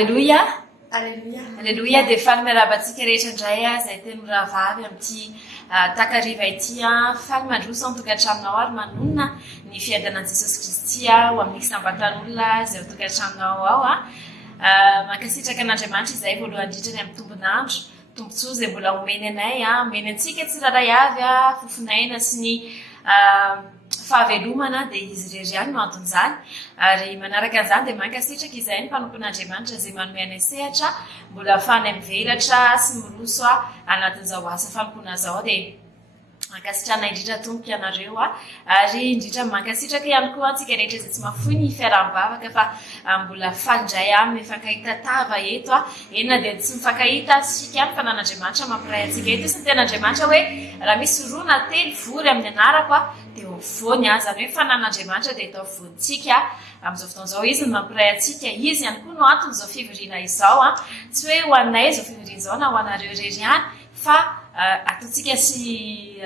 Alleluia. Alleluia. Alleluia. Dia faly miarabantsika rehetra indray izay teny rahavavy amin'ity takariva ity faly mandroso ao tokantraminao ary manonona ny fiadanan'i Jesosy Kristy ho amin'ny sambatan'olona izay ho tokantraminao ao mankasitraka an'Andriamanitra izay voalohany indrindra amin'ny tombonandro tombontsoa izay mbola omeny anay omeny antsika tsiraray avy fofinaina sy ny fahavelomana dia izy irery ihany no anton'izany ary manaraka an'izany dia mankasitraka izay ny mpanompon'Andriamanitra izay manome anay sehatra mbola ahafahany mivelatra sy miroso anatin'izao asa fanompoana izao dia mankasitrana indrindra tomboka ianareo ary indrindra mankasitraka ihany koa antsika rehetra izay tsy mahafoy ny fiaraha-mivavaka fa mbola fandray mifankahita tava eto enona dia tsy mifankahita sika ihany fa nan'Andriamanitra mampiray antsika eto sy ny ten'Andriamanitra hoe raha misy roa telo vory amin'ny anarako dia voany zany hoe fanan'Andriamanitra dia atao voantsika amin'izao fotoan'izao izy no mampiray antsika izy ihany koa no anton'izao fivoriana izao tsy hoe ho anay izao fivoriana izao na ho anareo irery ihany fa ataontsika sy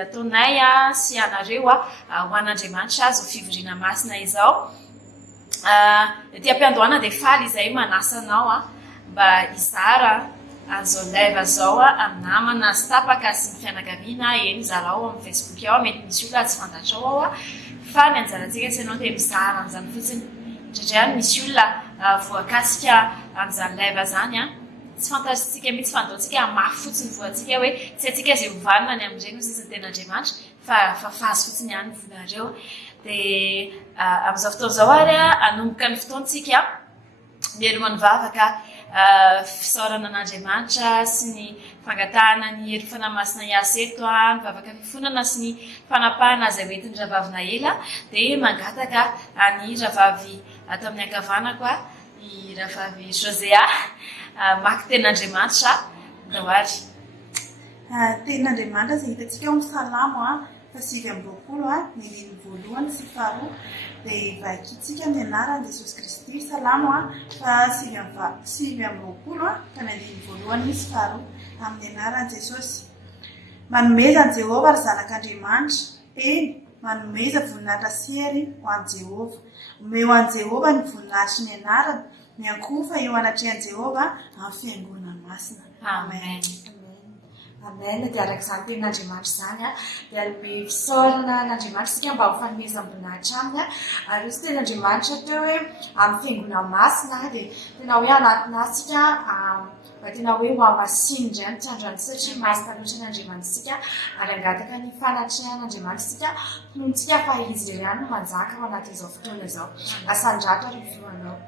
ataonay sy anareo ho an'Andriamanitra zao fivoriana masina izao tiam-piandohana dia faly izay manasanao mba izara an'izao live zao amin'ny namana sy tapaka sy ny fianakaviana eny zarao amin'ny Facebook ao mety misy olona tsy fantatrao ao fa ny anjarantsika tsy ianao dia mizara an'izany fotsiny indraindray misy olona voakasika an'izany live zany tsy fantasitsika mihitsy fandaontsika mafy fotsiny voantsika hoe tsy atsika izay hovalina ny amin'ireny hozy izy ny ten'Andriamanitra fa fahazo fotsiny ihany ny volareo dia amin'izao fotoan'izao ary anomboka ny fotoantsika mieloma ny vavaka fisaorana an'Andriamanitra sy ny fangatahana ny hery fanamasina hiasa eto ny vavaka fifonana sy ny fanapahana izay hoentin'ny rahavavina ela dia mangataka ny rahavavy atao amin'ny ankavanako i rahavavy Josea maky ten'Andriamanitra dahoary ten'Andriamanitra izay hitantsika ao amin'ny salamo fa 7:20 ny andininy voalohany sy faharoa dia vakitsika amin'ny anaran'i Jesosy Kristy salamo fa 7:20 ka ny andininy voalohany sy faharoa amin'ny anaran'i Jesosy. Manomeza an'i Jehova ary zanak'Andriamanitra eny manomeza voninahitra sery ho an'i Jehova. Omeo an'i Jehova ny voninahitry ny anarany miankofa eo anatrehan'i Jehova amin'ny fiangonana masina. Amen. Amen. Dia arak'izany ten'Andriamanitra izany dia alome fisaorana n'Andriamanitra sika mba ho fanomezam-boninahitra aminy ary izy ten'Andriamanitra teo hoe amin'ny fiangonana masina dia tena hoe anatina sika mba tena hoe ho amasinina indray ny trandrany satria mahazo-tanotra n'Andriamanitra sika ary angataka ny fanatrehan'Andriamanitra sika tonontsika fa izy irery ihany no manjaka ao anatin'izao fotoana izao. Asandrato ary filohanao.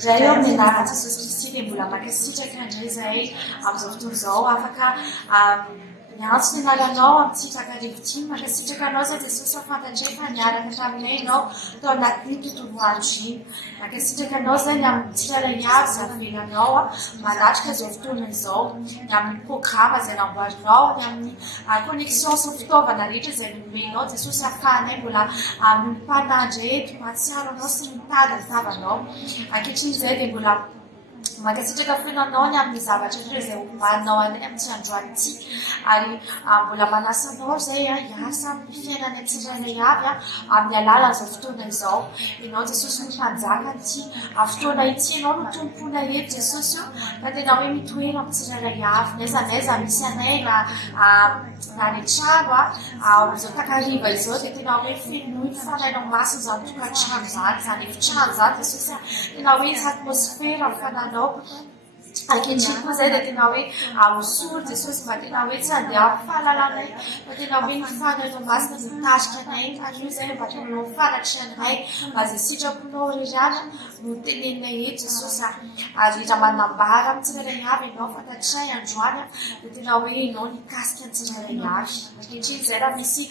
Izay eo amin'ny anaran'i Jesosy Kristy dia mbola mankasitraka indray izay amin'izao fotoana izao afaka miantso ny anaranao amin'ity takarivo ity mankasitraka anao izay Jesosy afantatra fa niaraka taminay ianao tao anatin'ny tontolo andro iny. Mankasitraka anao izay ny amin'ny tsirairay avy izay namenanao manatrika izao fotoana izao ny amin'ny programa izay namboarinao ny amin'ny connexion sy fitaovana rehetra izay nomenao Jesosy afahanay mbola mimpanandra eto mahatsiaro anao sy mitady ny tavanao. Ankehitriny izay dia mbola mankasitraka fenanao ny amin'ny zavatra rehetra izay homaninao anay amin'ity androany ity ary mbola manasanao izay hiasa amin'ny fiainana tsirairay avy amin'ny alalan'izao fotoana izao. Ianao Jesosy no mpanjaka ity fotoana ity ianao no tompona eto Jesosy fa tena hoe mitoera amin'ny tsirairay avy n'aiza misy anay na ny trano izao takariva izao dia tena hoe fenoy ny fanainao masina izany tokantrano zany efitrano zany Jesosy tena hoe izy atmosfera fananao ankehitriny koa izay dia tena hoe hosory Jesosy mba tena hoe tsy handeha fahalalànay fa tena hoe ny fanainao masina mitarika anay ary io izay mba tena ho fanatry anay mba izay sitraponao reriana no teneninay eto Jesosy ary raha manambara amin'ny tsirairay avy ianao fantatray androany dia tena hoe ianao nikasika ny tsirairay avy. Ankehitriny izay raha misy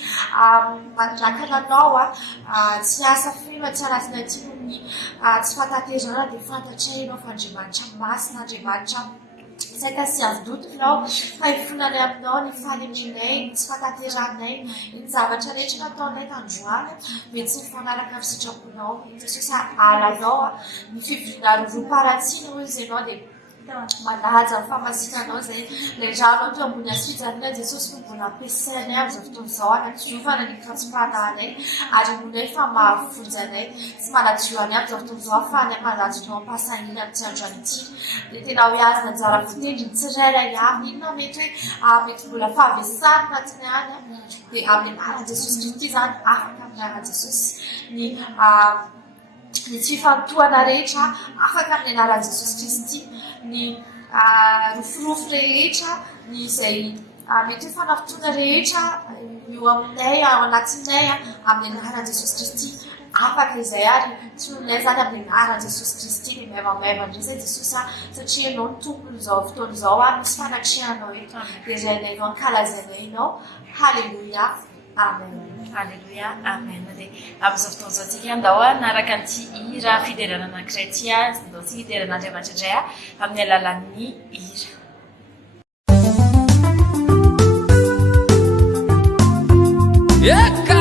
manrakana anao tsy asa feno tsy anatina ity no ny tsy fantaterana dia fantatray ianao fa Andriamanitra masina Andriamanitra izay tasy azodotonao fa ifonany aminao ny faleminay ny tsy fantateranay ny zavatra rehetra nataonay tandroany mety tsy mifanaraka amin'ny sitraponao Jesosy alanao ny fivoriana roaparatsiny hoy izy ianao dia manaja ny famasinanao zay le ranao to ambony asfijanina jesosy no mbola ampiasainay am'izao fotoan'izao anajiovana ny fatsipananay ary monay fa mahafonjanay sy manajioany am'izao fotoan'izao afahanay manajinao ampasanina amin'ny tiandranity de tena hoe azy nanjara fitendry ny tsirairay avy inona mety hoe mety mbola fahavesary natiny any de amin'ny anaran jesosy kristy zany afaka amin'ny anaran jesosy ny tsy fifantohana rehetra afaka amin'ny anaran jesosy kristy ny rofirofo rehetra ny zay mety hoe fanafitoana rehetra eo aminay ao anatinay amin'ny anaran jesosy kristy afaka izay ary tsy nonay zany amin'ny anaran jesosy kristy ny maivamaiva ndray zay jesosy satria ianao ny tompony zao fotoan'izao misy fanatrihanao eto de zaynay no ankalazainay inao halleloia amen Alléluia, amen. Amin'izao fotoan'izao tsika andao naraka an'ity hira fiderana anankiray ity andao tsika hideran'Andriamanitra indray amin'ny alalan'ny hira. Eka!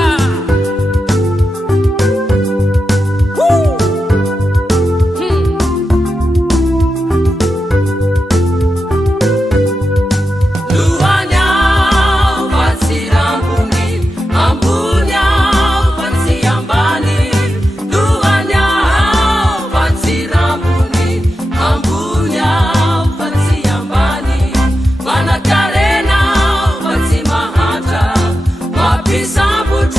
Mana karena, pati mahata, wapi sambut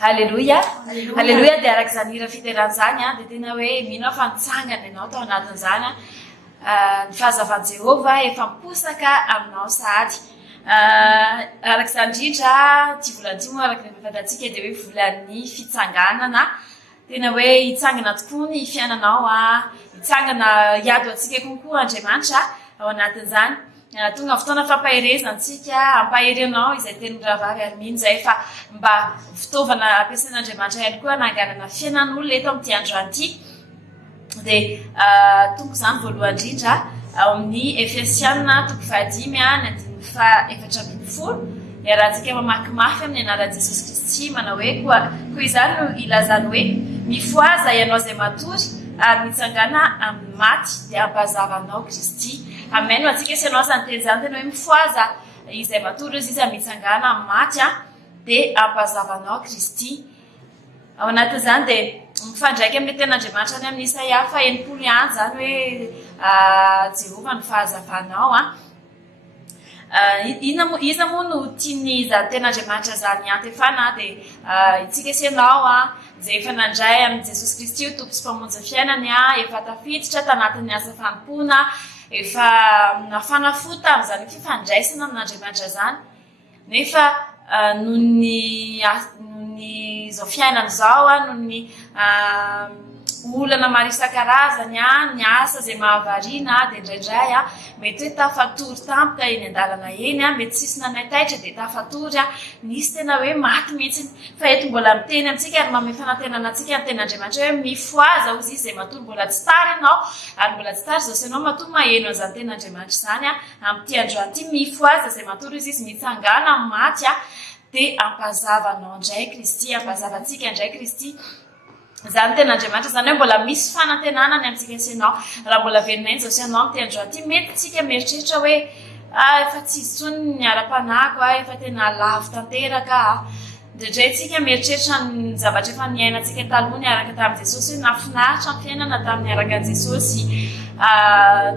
Halleloia halleloia dia arak'izany hira fiteran'izany a dia tena hoe mino fa nitsangana ianao tao anatin'izany a ny fahazavan'i Jehova efa miposaka aminao sahady arak'izany indrindra ty volan'ity moa araka ny fantatsika dia hoe volan'ny fitsanganana tena hoe hitsangana tokoa ny fiainanao a hitsangana hiado antsika konkoa Andriamanitra ao anatin'izany tonga fotoana fampaherezantsika ampaherenao izay teny ravavy arminy zay fa mba fitaovana ampiasain'Andriamanitra ihany koa nanganana fiainan'olona eto amin'ity androany ity dia tonga izany voalohany indrindra ao amin'ny Efesiana 5:4 iarahantsika mamakimafy amin'ny anaran'i Jesosy Kristy manao hoe koa izany no ilazany hoe mifoaza ianao izay matory ary mitsangana amin'ny maty dia ampazavanao Kristy. Amen. Antsika sy ianao izany teny izany tena hoe mifoaza izay matory izy mitsangana amin'ny maty dia ampazavanao Kristy. Ao anatin'izany dia mifandray amin'ny ten'Andriamanitra ny amin'ny Isaia 90 zany hoe Jehova ny fahazavanao iza moa no tiany izany ten'Andriamanitra zany antefana dia itsika sy ianao izay efa nandray amin'ny Jesosy Kristy ho tompo sy mpamonjy fiainany efa tafiditra tanatin'ny asa fanompoana efa nafana fo tamin'izany fifandraisana amin'Andriamanitra zany nefa noho ny izao fiainana izao noho ny olana maro isan-karazany ny asa izay mahavariana dia indraindray mety hoe tafatory tampoka eny an-dalana eny mety tsisy nanaitaitra dia tafatory nisy tena hoe maty mihitsy fa eto mbola miteny amintsika ary manome fanantenana antsika ny ten'Andriamanitra hoe mifoaza ozy izy izay matory mbola tsy tary ianao ary mbola tsy tary zao sy ianao matory maheno an'izany ten'Andriamanitra izany amin'ity androany ity mifoaza izay matory izy izy mitsangana amin'ny maty dia ampazavanao indray Kristy ampazavantsika indray Kristy zany ten'Andriamanitra zany hoe mbola misy fanantenana ny amintsika sy ianao raha mbola velona eny zao sy ianao amin'ity androany ity mety tsika mieritreritra hoe efa tsy izy tsony ny ara-panako efa tena lavo tanteraka indraindray tsika mieritreritra ny zavatra efa niainantsika taloha niaraka tamin'i Jesosy hoe nafinaritra ny fiainana tamin'ny araka an'i Jesosy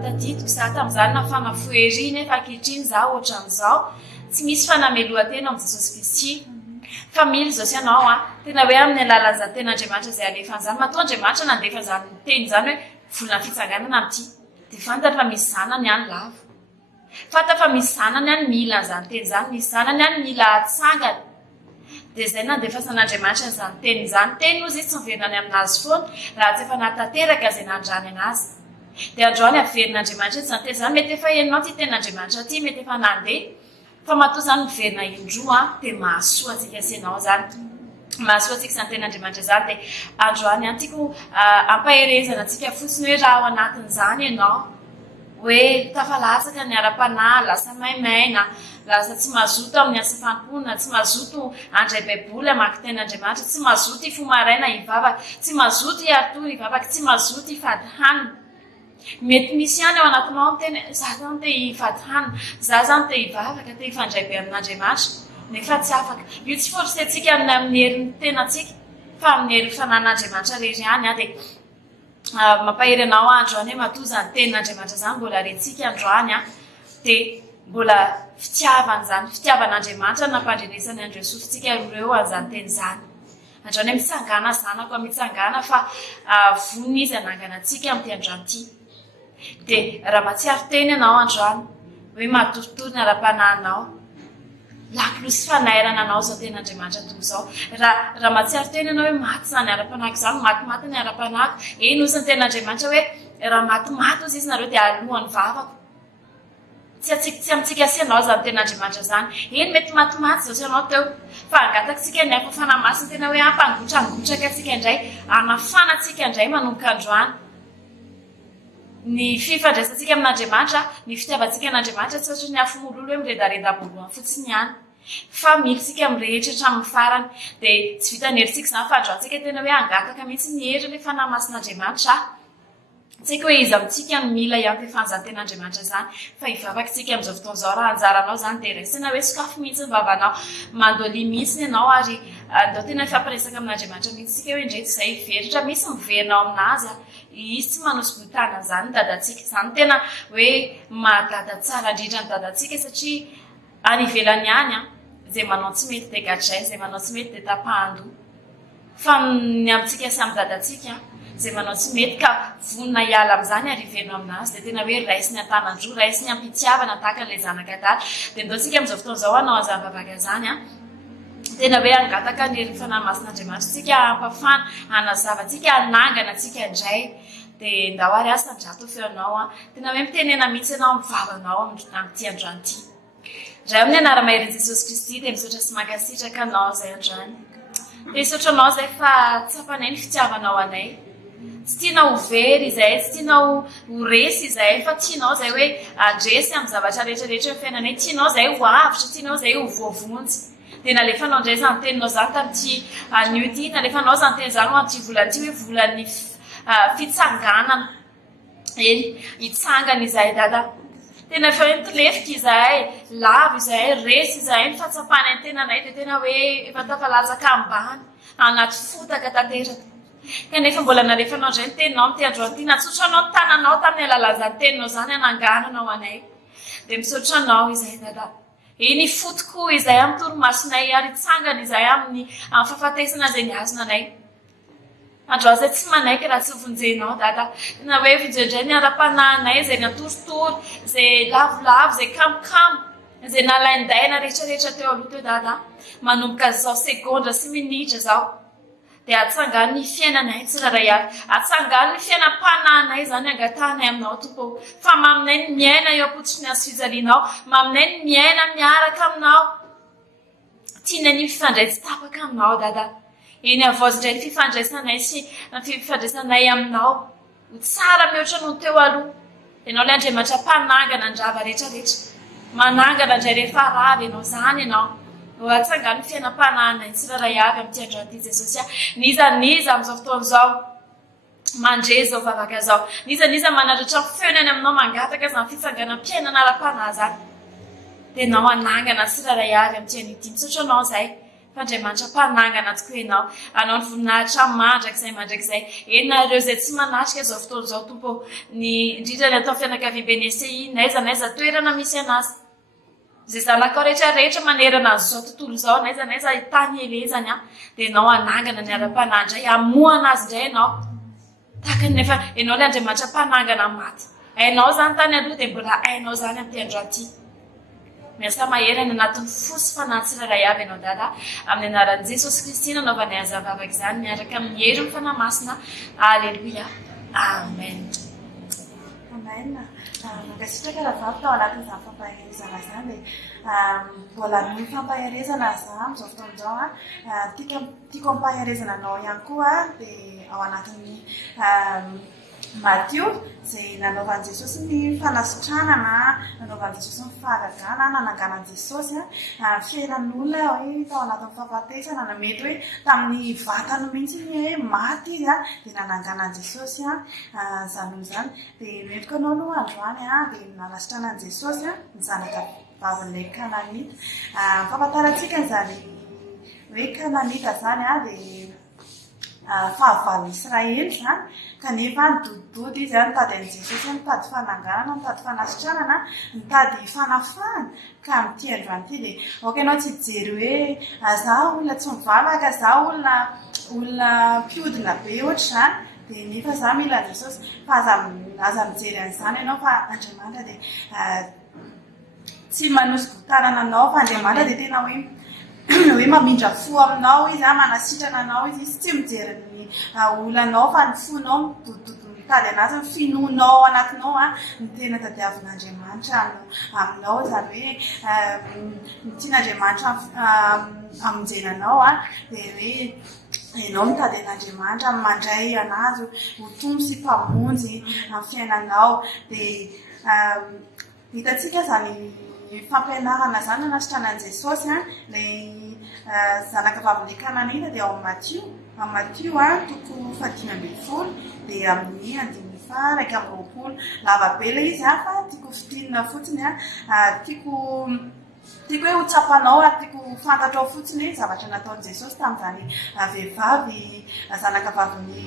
tadidiko za tamin'izany nafana foheriny efa ankehitriny za ohatran'izao tsy misy fanamelohan-tena amin'i Jesosy Kristy fa mily zao sy ianao tena hoe amin'ny alalan'izany ten'Andriamanitra izay alefan'izany matoa Andriamanitra nandefa zany teny zany hoe volana fitsanganana amin'ity dia fantatra fa misy zanany any lavo fantatra fa misy zanany any mila an'izany teny zany misy zanany any mila atsangana dia izay nandefasan'Andriamanitra n'izany teny izany teny ozy izy tsy miverinany aminazy foana raha tsy efa natanteraka izay nandrany anazy dia androany averin'Andriamanitra izany teny izany mety efa henonao ty ten'Andriamanitra ty mety efa nandeha fa matoa zany miverina indroa dia mahasoa antsika sy ianao zany mahasoa antsika izany ten'Andriamanitra izany dia androany tiako ampaherezana antsika fotsiny hoe raha ao anatin'izany ianao hoe tafalatsaka ny ara-panahy lasa maimaina lasa tsy mazoto amin'ny asa fanompoana tsy mazoto andray baiboly hamaky ten'Andriamanitra tsy mazoto hifomaraina hivavaka tsy mazoto hiatory hivavaka tsy mazoto hifady hanina mety misy ihany ao anatinao miteny za zany te hivady hanina za zany te hivavaka te hifandray be amin'Andriamanitra nefa tsy afaka io tsy forsentsika amin'ny herin'ny tenantsika fa amin'ny hery fanan'Andriamanitra rery ihany dia mampahery anao androany hoe matoa zany tenin'Andriamanitra zany mbola rentsika androany dia mbola fitiavana zany fitiavan'Andriamanitra nampandrenesany andro sofitsika reo an'izany teny zany androany hoe mitsangana zanako mitsangana fa vony izy anangana antsika amin'ity androany ity dia raha matsiaro teny ianao androany hoe matoritory ny ara-panahinao lakolosy fanairana anao zao ten'Andriamanitra toy izao raha matsiaro teny ianao hoe maty zany ara-panahiko izany matymaty ny ara-panahiko eny ozy ny ten'Andriamanitra hoe raha matymaty ozy izy nareo dia alohan'ny vavako tsy amintsika sy ianao zany ten'Andriamanitra zany eny mety matymaty zao sy ianao teo fa angataksika ny afa fanamasiny tena hoe ampangotragotraka atsika indray anafana atsika indray manomboka androany ny fifandraisantsika amin'Andriamanitra ny fitiavantsika n'Andriamanitra tsy ohatry ny afomololo hoe miredaredam-boloany fotsiny ihany fa militsika mirehetratra amin'ny farany dia tsy vita ny herintsika izany fa androantsika tena hoe angataka mihitsy ny hery ny fanamasin'Andriamanitra tsika hoe izy amintsika ny mila iantefan'izany ten'Andriamanitra zany fa hivavakantsika amin'izao fotoan'izao raha anjaranao zany dia raisina hoe sokafo mihitsy ny vavanao mandolia mihitsy ianao ary andao tena fampiresaka amin'Andriamanitra mihitsy tsika hoe indray tsy izay hiveritra misy miverinao aminazy izy tsy manosibotana zany ny dadantsika zany tena hoe mahadada tsara indrindra ny dadantsika satria any ivelany ihany izay manao tsy mety dia gadray izay manao tsy mety dia tapahandoha fa ny amintsika samy dadatsika zay manao tsy mety ka vonina hiala amin'izany ariveno aminazy dia tena hoe raisiny an-tanandroa raisiny ampitiavana tahaka n'ilay zanaka dala dia ndaontsika amin'izao fotoan'izao anao azavavaka zany a tena hoe angataka ny fanahy masin'Andriamanitra tsika ampafana anazavantsika anangana tsika indray dia ndao ary asa ndrato feonao a tena hoe mitenena mihitsy ianao mivavanao amin'ity androany ity ndray amin'ny anara-mahery Jesosy Kristy dia misaotra sy mankasitraka anao zay androany dia misaotra anao zay fa tsapanay ny fitiavanao anay tsy tiana ho very izay tsy tiana ho resy izay fa tianao zay hoe andresy amin'ny zavatra rehetrarehetra ny fiainanay tianao zay ho avitra tianao zay ho voavonjy dia nalefanao indray zany teninao zany tamin'ity anio ity nalefanao zany teny zany ho an'ity volany ity hoe volan'ny fitsanganana eny hitsangana izahay dada tena efa hoe mitilefika izahay lavo izahay resy izahay ny fahatsapana ny tenanay dia tena hoe efa tafalatsaka ambany anaty fotaka tanteraka kanefa mbola nalefanao indray ny teninao amity androany ity natsotranao ny tananao tamin'ny alalazany teninao zany anangananao anay dia misaotranao izahay dada iny fotokoa izay amin'ny toromasonay ary hitsangana izay amin'ny fahafatesana izay ny azona anay andro zay tsy manaiky raha tsy vonjenao dada tena hoe vonjendray ny ara-panahinay zay natoritory zay lavolavo zay kamokamo zay nalaindaina rehetrarehetra teo aloha teo dada manomboka zao segondra sy minitra zao dia atsangany ny fiainanay tsiraray avy atsangany ny fiainam-panahinay zany angatahnay aminao tompo fa maminay ny miaina eo apotsiny azo fijalianao maminay ny miaina miaraka aminao tiana ny fifandray tsy tapaka aminao dada eny avoazindray ny fifandraisanay sy fifandraisanay aminao ho tsara mihoatra no teo aloha ianao le Andriamanitra mpanangana andrava rehetrarehetra manangana indray rehefa ravy ianao zany ianao ho atsangany fiainam-panahinay tsiraray avy amin'ity androany ity Jesosy a nizaniza amin'izao fotoan'izao mandre zao vavaka zao nizaniza manaratra feonany aminao mangataka zany fitsanganam-piainana ara-panahy zany dia nao anangana tsiraray avy amin'ity an'ity misaotra anao zay fandriamanitra mpanangana tokoa ianao anao ny voninahitra mandrakizay mandrakizay enareo zay tsy manatrika zao fotoan'izao tompo ny indrindra ny atao fianakaviben SCI naiza toerana misy anazy zay zanakao rehetrarehetra manerana zao tontolo zao naiza tany elezany a dia ianao anangana ny ara-panahy indray amoana azy indray ianao tahaka nefa ianao le Andriamanitra mpanangana maty ainao zany tany aloha dia mbola ainao zany amin'ity androany ity miasa maherana anatin'ny fosy fanahy-tsiraray avy ianao dada amin'ny anaran'i Jesosy Kristy nanaovanay azavavaka izany miaraka amin'ny hery ny fanahy masina aleloia amen amen mankasitraka raha vavy tao anatin'izany fampaherezana zany dia mbola ny fampaherezana za amin'izao fotoan'izao a tiako ampaherezana anao ihany koa dia ao anatin'ny Matthieu zay nanaovan'i Jesosy ny fanasitranana nanaovan'i Jesosy ny faharagana nananganan'i Jesosy fiairan'olona hoe tao anatin'ny fahafatesana na mety hoe tamin'ny vatany mihitsy hoe maty izy dia nananganan'i Jesosy zany zany dia metiko anao no androany dia nanasitranan'i Jesosy ny zanaka vavin'ilay Kananita fahafantarantsika zany hoe Kananita zany dia fahavalo Israely zany kanefa nidodidody izy nitady an'i Jesosy nitady fananganana nitady fanasitranana nitady fanafahana ka amin'ity androany ity dia oka ianao tsy hijery hoe za olona tsy mivavaka za olona mpiodina be ohatra zany dia nefa za mila Jesosy fa aza mijery an'izany ianao fa Andriamanitra dia tsy manosy-gotanana anao fa Andriamanitra dia tena hoe mamindra fo aminao izy manasitrana anao izy tsy mijery ny olanao fa ny fonao midododo mitady anazy ny finoanao anatinao ny tena tadiavin'Andriamanitra aminao zany hoe tian'Andriamanitra amonjenanao dia hoe ianao mitady an'Andriamanitra mandray anazy ho tombo sy mpamonjy amin'ny fiainanao dia hitatsika zany fampianarana zany nanasitranan'i Jesosy ilay zanaka vavin'ilay Kananita dia ao Matthieu toko 10:20 dia amin'ny 11:20 lavabe ilay izy fa tiako fitinina fotsiny tiako hoe ho tsapanao tiako fantatrao fotsiny zavatra nataon'i Jesosy tamin'izany vehivavy zanaka vavin'ny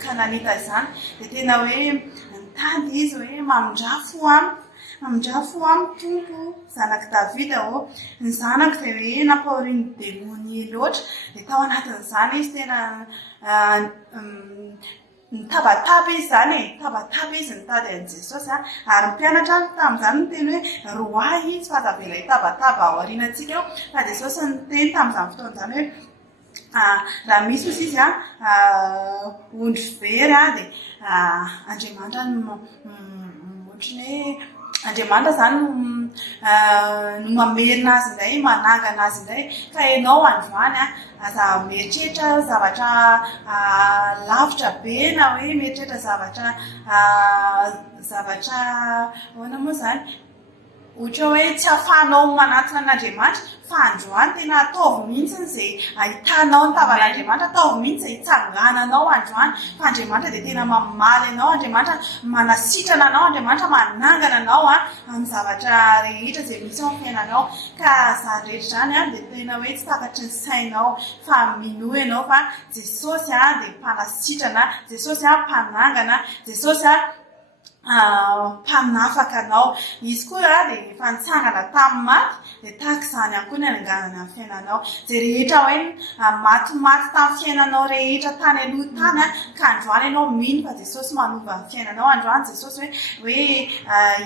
Kananita izany dia tena hoe nitady izy hoe mamindrafo amiko amindrafo amin'ny tompo zanaky davida ny zanako izay hoe nampahorin'ny demony loatra dia tao anatin'izany izy tena nitabataba izy zany tabataba izy nitady an' jesosy ary mpianatra tamin'izany ny teny hoe roay izy fa zavela hitabataba ao aorianantsika eo fa jesosy ny teny tamin'izany fotoan'izany hoe raha misy ozy izy ondry very dia andriamanitra ohatrany hoe andriamanitra zany no mamerina azy indray manangana azy indray ka ianao androany aza mieritreritra zavatra lavitra be na hoe mieritreritra zavatra hoana moa zany ohatra hoe tsy ahafahanao manatona an'andriamanitra fa androany tena ataovy mihitsy izay ahitanao ny tavan'andriamanitra ataovy mihitsy izay hitsangananao androany fa andriamanitra dia tena mamaly anao andriamanitra manasitrana anao andriamanitra manangana anao amin'ny zavatra rehetra izay misy ao amin'ny fiainanao ka zany rehetra zany dia tena hoe tsy takatry ny sainao fa minoa ianao fa jesosy dia mpanasitrana jesosy mpanangana jesosy mpanafaka anao izy koa dia efa nitsangana tamin'ny maty dia tahaka izany ihany koa ny ananganana amin'ny fiainanao zay rehetra hoe matimaty tamin'ny fiainanao rehetra tany aloha tany ka androany ianao mino fa jesosy manova ny fiainanao androany jesosy hoe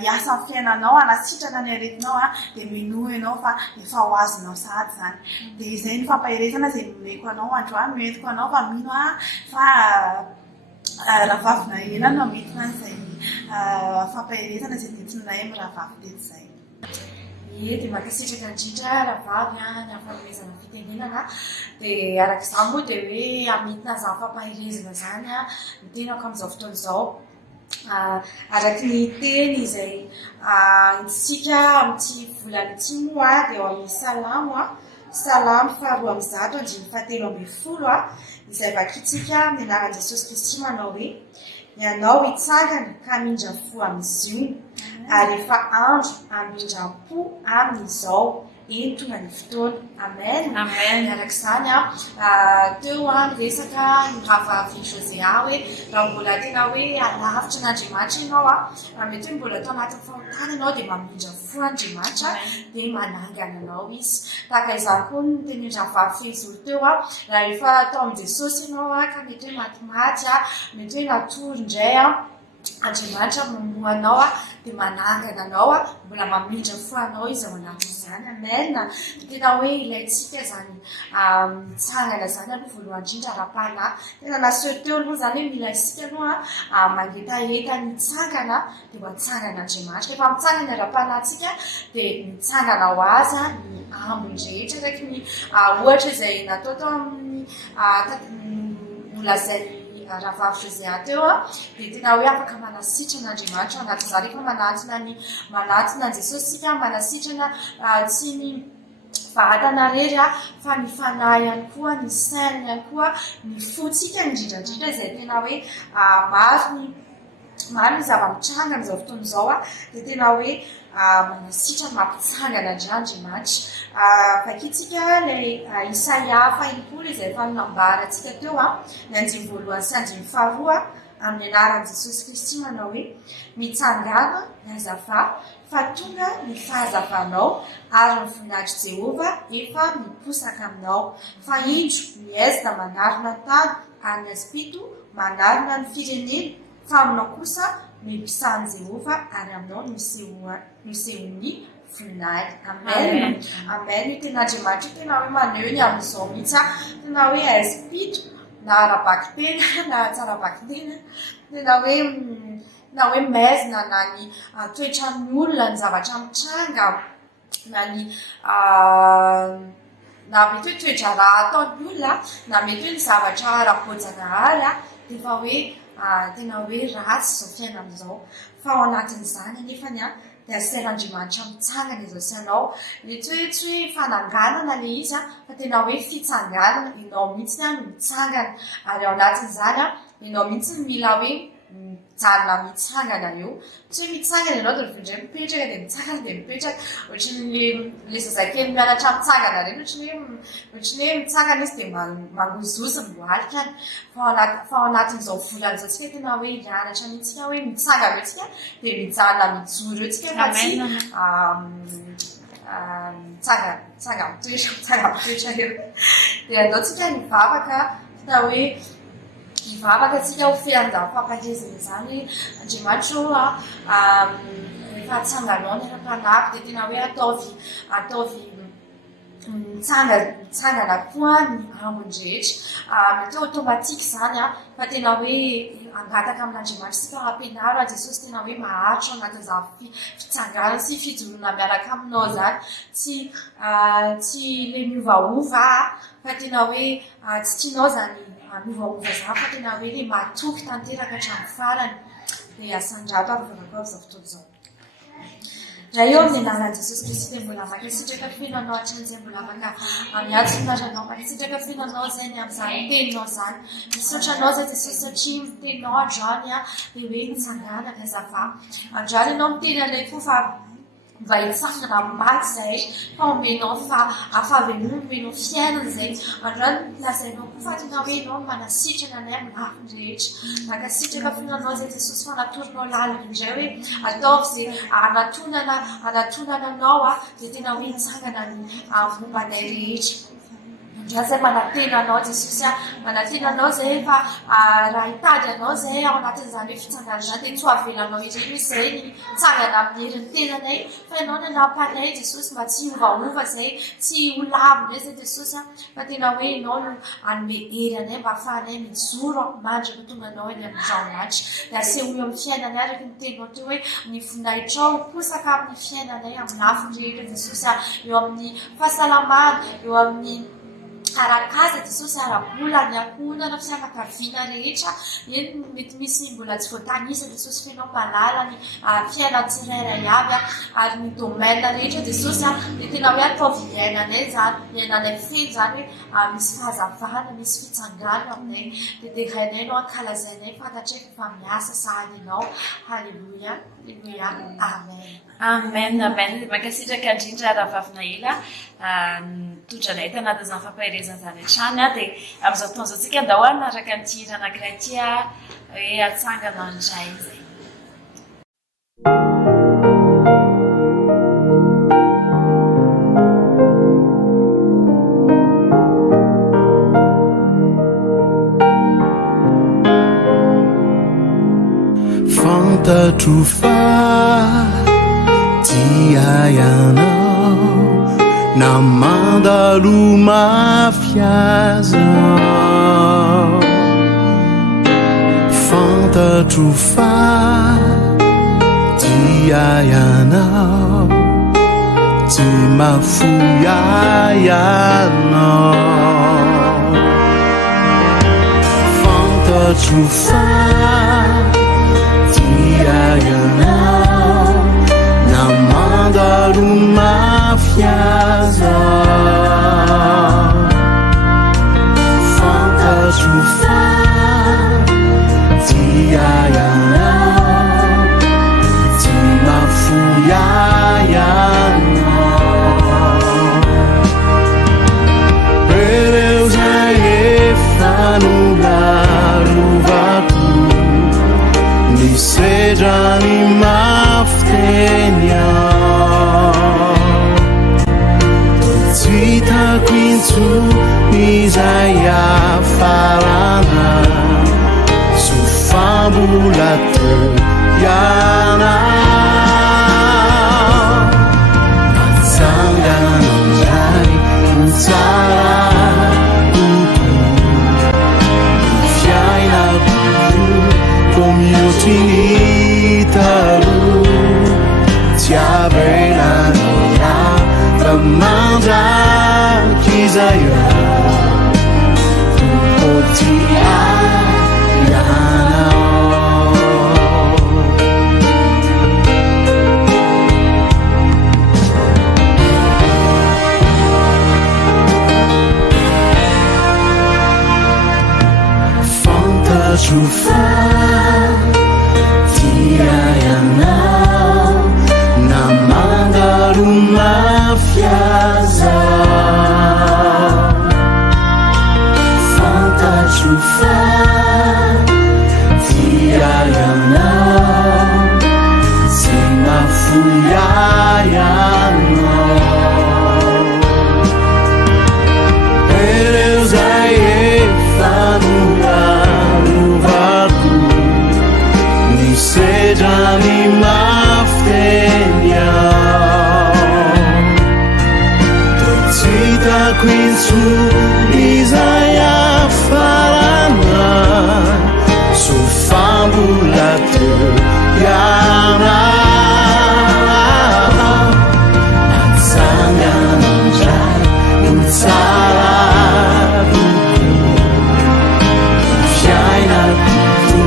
hiasa amin'ny fiainanao anasitrana ny aretinao dia minoa ianao fa efa ho azonao sady zany dia izay ny fampahirezana izay nomeko anao androany noentiko anao fa mino fa raha vavina elana metina izay fampahirezana izay nentinay amin'ny raha vavy teto izay dia makasitraka indrindra rahavavy ny fanomezana fitenenana dia araka izany moa dia hoe amitina zany fampahirezana zany ny tenako amin'izao fotoana izao araky ny teny izay itsika amin'ity volana ity moa dia eo amin'ny salamo 2:7-10 izay vakitsika amin'ny anaran'i Jesosy Kristy manao hoe ianao hitsangana ka mindra fo amin'izy io ary efa andro hamindram-po amin'izao entona ny fotoana amen araka izany teo resaka ny rahavavy Josea hoe raha mbola tena hoe alavitra n'Andriamanitra ianao mety hoe mbola tao anatin'ny fahotana ianao dia mamindra fo Andriamanitra dia manangana anao izy tahaka izany koa ny teny rahavavy Fezolo teo raha efa tao amin'ny Jesosy ianao ka mety hoe matimaty mety hoe natory indray Andriamanitra mamoa anao dia manangana anao mbola mamindra fo anao izy ao anatin'izany amen tena hoe ilayntsika zany mitsangana zany aloha voalohany indrindra ara-panahy tena naseho teo aloha zany hoe mila isika aloha mangetaheta nitsangana dia mba nitsangan'Andriamanitra efa mitsangana ara-panahintsika dia mitsangana ho azy ny ambiny rehetra raiky ny ohatra izay natao tao amin'ny olazay rahavavy Josea teo dia tena hoe afaka manasitrana Andriamanitra anatin'izany rehefa manatona an Jesosy sika manasitrana tsy ny vatana rery fa ny fanahy ihany koa ny saina ihany koa ny fotsika indrindrandrindra izay tena hoe maro ny zava-mitranga amin'izao fotoana izao dia tena hoe manasitrana mampitsangana Andriamanitra vakitsika ilay Isaia 40 izay efa ninambarantsika teo ny 1:1-2 amin'ny anaran'i Jesosy Kristy manao hoe mitsangana ny azava fa tonga ny fahazavanao ary ny voninahitry Jehova efa miposaka aminao fa indro miezina manarina tany ary ny azipito manarina ny firenena fa aminao kosa mipisahany Jehova ary aminao misehony voninahitra amen tena Andriamanitra tena hoe maneho ny amin'izao mihitsy tena hoe azipito na arabaky tena na tsarabaky tena tena hoe maizina na ny toetran'ny olona ny zavatra mitranga na ny na mety hoe toetra raha ataon'ny olona na mety hoe ny zavatra ara-boajanahary dia efa hoe tena hoe ratsy izao fiaina amin'izao fa ao anatin'izany anefany dia asain'Andriamanitra mitsangana izao sianao mety hoe tsy hoe fananganana le izy fa tena hoe fitsanganana ianao mihitsy no mitsangana ary ao anatin'izany ianao mihitsy mila hoe mijanona mitsangana eo tsy hoe mitsangana ianao de vindray mipetraka de mitsangana de mipetraka ohatran'le zazakely mianatra mitsangana reny ohatrany hoe mitsangana izy de mangozozy miboalika any fa ao anatin'izao volana zao tsika tena hoe hianatra mihitsika hoe mitsangana eo tsika de mijanona mijoro eo tsika fa tsy mitsanga mitoetra eo de ataotsika mivavaka tena hoe mivavaka tsika ho feanjany fampandrezana zany Andriamanitra rehefa tsanganao ny ara-panahy de tena hoe ataovy mitsangana koa ny ambon-drehetra mety hoe automatique zany fa tena hoe angataka amin'Andriamanitra sika ampianaro Jesosy tena hoe maharitra anatin'izany fitsangana sy fijoroana miaraka aminao zany tsy le miovaova fa tena hoe tsy tianao zany miovaova zany fa tena hoe le matoky tanteraka hatramin'ny farany de asandrato ary vavaka zao fotoana zao raha eo amin'ny anaran'i Jesosy Kristy de mbola mankasitraka fiainanao hatran'izay mbola afaka miatsonaranao mankasitraka fiainanao zay ny amin'izany teninao zany misotranao zay Jesosy satria miteninao androany de hoe mitsanganaka zava androany ianao miteny anay koa fa mba hitsangana maty zay fa omenao fa afavenona omenao fiainana zay androany lazainao koa fa tena hoe ianao manasitrana anay amin'ny lafiny rehetra mankasitraka fiainanao zay Jesosy fa natorinao lalina indray hoe ataovy zay anatonana anao de tena hoe hitsangana ny mombanay rehetra androany zay manantenanao Jesosy manantenanao zay fa raha hitady anao zay ao anatin'izany hoe fitsangana zany de tsy ho avelanao ireny hoe zay ny tsangana amin'ny herin'ny tenanay fa ianao ny anampanay Jesosy mba tsy hiovaova zay tsy ho lavinay zay Jesosy fa tena hoe ianao no anome hery anay mba ahafahanay mijoro mandry tonga anao eny amin'ny raonatra de aseho eo amin'ny fiainanay araka ny teninao teo hoe ny vonaitrao posaka amin'ny fiainanay amin'ny lafiny rehetra Jesosy eo amin'ny fahasalamana eo amin'ny arakaza Jesosy arabola ny akonana fianakaviana rehetra eny mety misy mbola tsy voatanisa Jesosy fenao malala ny fiainany tsirairay avy ary ny domaine rehetra Jesosy de tena hoe ataovy iainanay zany iainanay feny zany hoe misy fahazavana misy fitsangana aminay de dehainay no ankalazainay fantatray fa miasa sahady ianao halleluia halleluia amen mankasitraka indrindra rahavavina ela tondranay tanatin'izany fampahirezana zany hatrany de amin'izao fotoana zao tsika andao anaraka ny hira anankiray ty hoe atsangana indray zay fantatro fa dia ianao na mandalo mafiaza fantatro fa dia ianao tsy mafoya ianao fantatro fa dia ianao na mandalo mafiaza fantatro fa dia ianao tsy mafoya ianao pereu zay efa nolalovako ny sedrany maftenya hitako izay afarana sofambola teo ianao matsangana indray tsara fiainako komihoatry ny talo tsy avelanao raha mandraky izay oti ianao fantatro fa Yesu izaya farana sufambulate yana atsanganjai utsarabu fiaina tu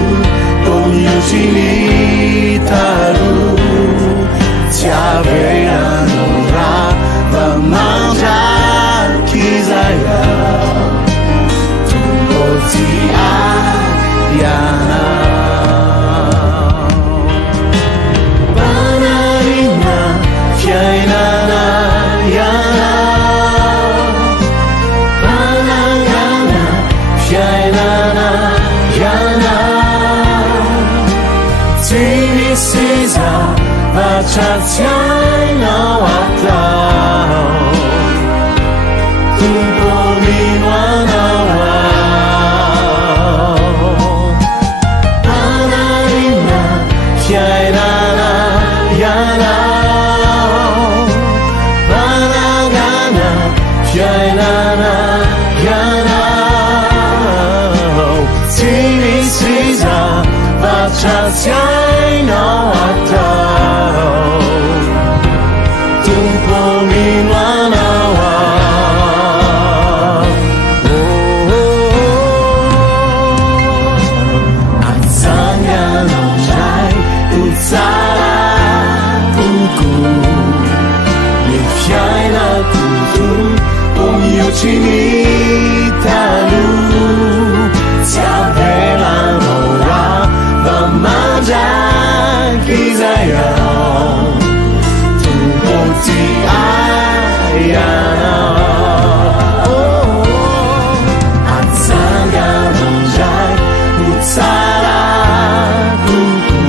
komiutinitaru tiaveanora vamanjakizaya tukotiayana banarina fiainana yana banangana fiainana yana tinisiza vachatiaina watao tupominwanawa anarina fiainana yana banangana fiainana yana tinisiza vachatiaina watao tupominwanawa atsanganonjai utsarabuku mifiaina kutu omiotinitalu tiavelanora vamanjakizaya tukotiayana atsanganonjai utsarabuku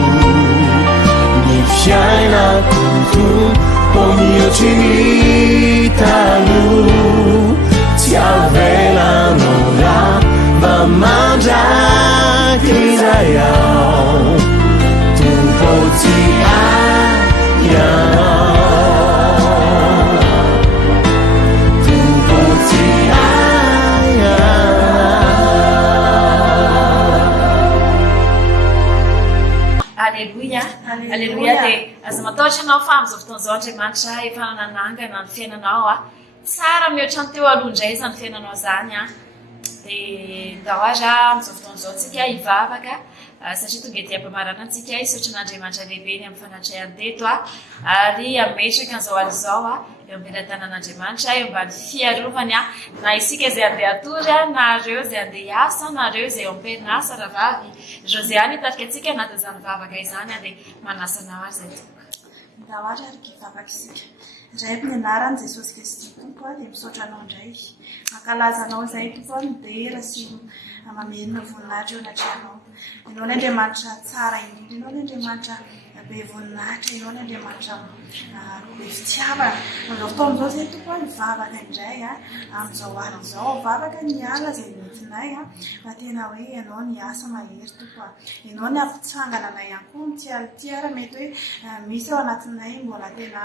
mifiaina kutu omiotinitalu tiavelanora vamanjakizaya tukotiayana Alleluia dia aza mataotra anao fa amin'izao fotoan'izao Andriamanitra efa nanangana ny fiainanao tsara mihoatra ny teo aloha indray izany fiainanao zany dia dahoara amin'izao fotoan'izao tsika hivavaka satria tonga ety ampamarana antsika hisaotra n'Andriamanitra lehibe ny amin'ny fanatray anteto ary ametraka an'izao aly izao eo am-pelatanan'Andriamanitra eo ambany fiarovany na isika izay andeha atory na ireo izay andeha hiasa na ireo izay eo am-perinasa rahavavy Josiane hitarika antsika anatin'izany vavaka izany dia manasanao azy zay toka. Dahoara ary kivavaka isika. Indray amin'ny anaran'i Jesosy Kristy Tompo dia misaotra anao indray. Mankalaza anao izay Tompo midera sy mamerina voninahitra eo anatrehanao. Ianao ny Andriamanitra tsara indrindra, ianao ny Andriamanitra be voninahitra, ianao ny Andriamanitra be fitiavana. Amin'izao fotoan'izao izay Tompo mivavaka indray amin'izao aly izao, vavaka ny ala izay nentinay fa tena hoe ianao ny asa mahery Tompo. Ianao ny ampitsangana anay ihany koa ny tiara mety hoe misy ao anatinay mbola tena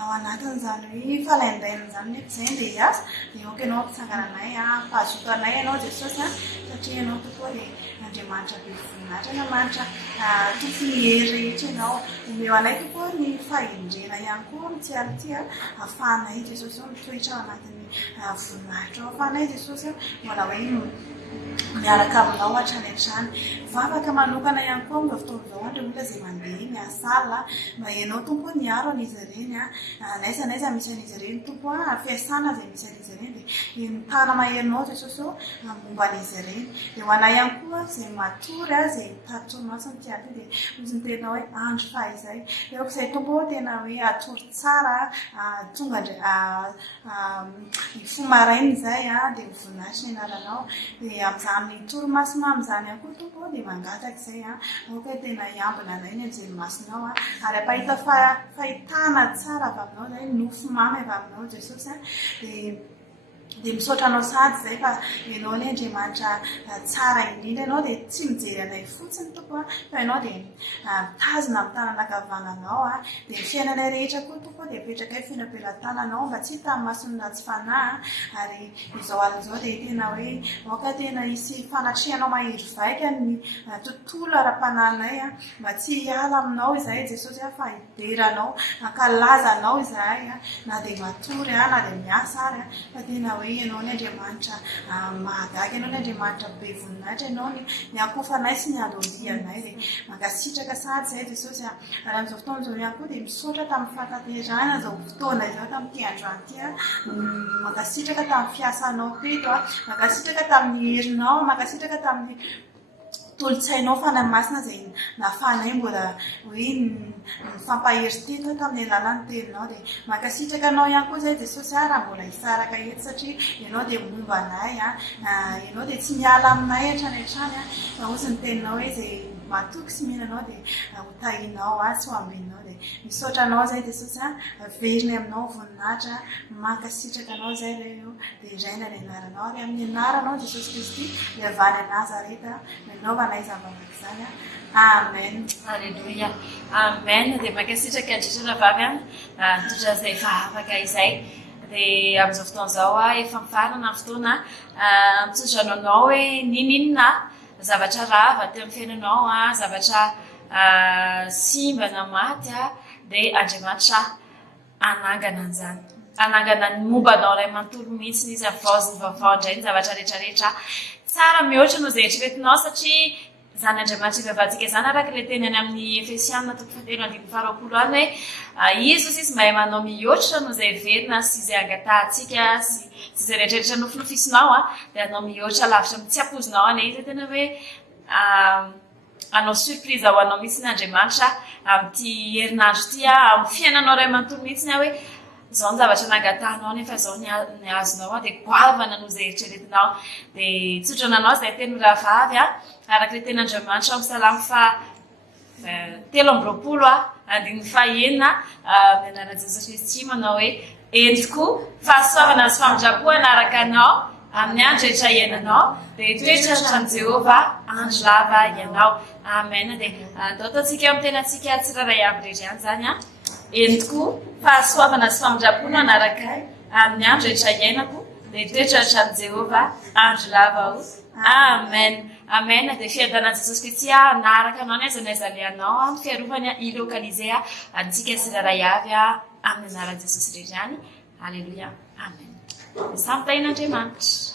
ao anatin'izany hoe falaindaina izany nefy izay andeha hiasa dia oka ianao ampitsangana anay mpahazoto anay ianao Jesosy satria ianao Tompo dia Andriamanitra be voninahitra, Andriamanitra tompony hery rehetra ianao. Omeo anay Tompo ny fahendrena ihany koa ny tsiarytia ahafahanay Jesosy mitoetra ao anatin'ny voninahitra ao, ahafahanay Jesosy mbola hoe miaraka aminao hatrany hatrany. Vavaka manokana ihany koa amin'izao fotoan'izao andreo olona izay mandeha miasala mba ianao Tompo niaro an'izy ireny naiza naiza misy an'izy ireny Tompo fiasana izay misy an'izy ireny dia mitana maherinao Jesosy momba an'izy ireny. Dia ho anay ihany koa izay matory izay tarotro masony tiaty dia ozy ny tena hoe andro fahizay eo izay Tompo tena hoe atory tsara tonga ny fomarainy izay dia mivoninahitra ny anaranao dia amin'izany toromasina amin'izany ihany koa Tompo dia mangataka izay oka tena hiambina anay ny anjelimasinao ary ampahita fahitana tsara avy aminao izay nofo mamy avy aminao Jesosy dia dia misaotra anao sady izay fa ianao ny Andriamanitra tsara indrindra ianao dia tsy mijery anay fotsiny tompo fa ianao dia mitazona amin'ny tanana ankavananao dia ny fiainanay rehetra koa tompo dia apetraka finapelan-tananao mba tsy hita masony ratsy fanahy ary izao alin'izao dia tena hoe moka tena isy fanatrehanao mahery vaika ny tontolo ara-panahinay mba tsy hiala aminao izahay Jesosy fa hideranao ankalazanao izahay na dia matory na dia miasa ary fa tena hoe ianao ny Andriamanitra mahagaga ianao ny Andriamanitra be voninahitra ianao ny akofanay sy ny alodianay dia mankasitraka sady izay Jesosy ary amin'izao fotoana izao ihany koa dia misaotra tamin'ny fanatanterahana izao fotoana izao tamin'ity androany ity mankasitraka tamin'ny fiasanao teto mankasitraka tamin'ny herinao mankasitraka tamin'ny tolotsainao fanamasina izay nahafahanay mbola hoe mifampahery teto tamin'ny alalan'ny teninao dia mankasitraka anao ihany koa izay Jesosy raha mbola hisaraka eto satria ianao dia momba anay ianao dia tsy miala aminay hatrany hatrany fa ozy ny teninao hoe izay matoky sy menanao dia hotahinao sy ho ambinao dia misaotra anao izay Jesosy veriny aminao voninahitra mankasitraka anao izay reo dia iraina ny anaranao ary amin'ny anaranao Jesosy Kristy dia avany Nazareta nanaovana izavamaka izany amen. Alleluia. Amen. Dia mankasitraka andritrana vavy totra izay efa afaka izay dia amin'izao fotoana izao efa mifarana ny fotoana mitsotra anao hoe ninina zavatra rava teo amin'ny fiainanao zavatra simba na maty dia Andriamanitra anangana an'izany anangana ny mombanao iray manontolo mihitsy izy avaoziny vaovao indray ny zavatra rehetrarehetra tsara mihoatra no izay eritreretinao satria zany Andriamanitra ivavatsika izany araka ilay teny any amin'ny Efesianina 4:20 any hoe izy izy mahay manao mihoatra no izay verina sy izay angatahantsika sy izay rehetrarehetra nofinofisinao dia anao mihoatra lavitra tsy ampozinao any izy tena hoe anao surprise ho anao mihitsy ny Andriamanitra amin'ity herinandro ity amin'ny fiainanao iray manontolo mihitsy hoe izao ny zavatra nangatahanao nefa izao ny azonao dia goavana no izay eritreretinao dia tsotrana anao izay teny rahavavy araka ilay teny Andriamanitra amin'ny Salamo 3:20 andininy 9 amin'ny anaran'i Jesosy Kristy manao hoe entiko fahasoavana sy famindrapoana araka anao amin'ny andro rehetra iainanao dia toetra ny Jehovah andro lava ianao amen dia ataotaontsika amin'ny tenantsika tsiraray avy rery ihany zany entiko fahasoavana sy famindrapoana anaraka amin'ny andro rehetra iainako dia toetra ny Jehovah andro lava o amen. Amen. Dia fiadanan'i Jesosy Kristy naraka anao ny aiza n'aiza lehanao fiarovany ilokalize antsika tsiraray avy amin'ny anaran'i Jesosy rery ihany. Alleluia. Amen. Samy tahin'Andriamanitra.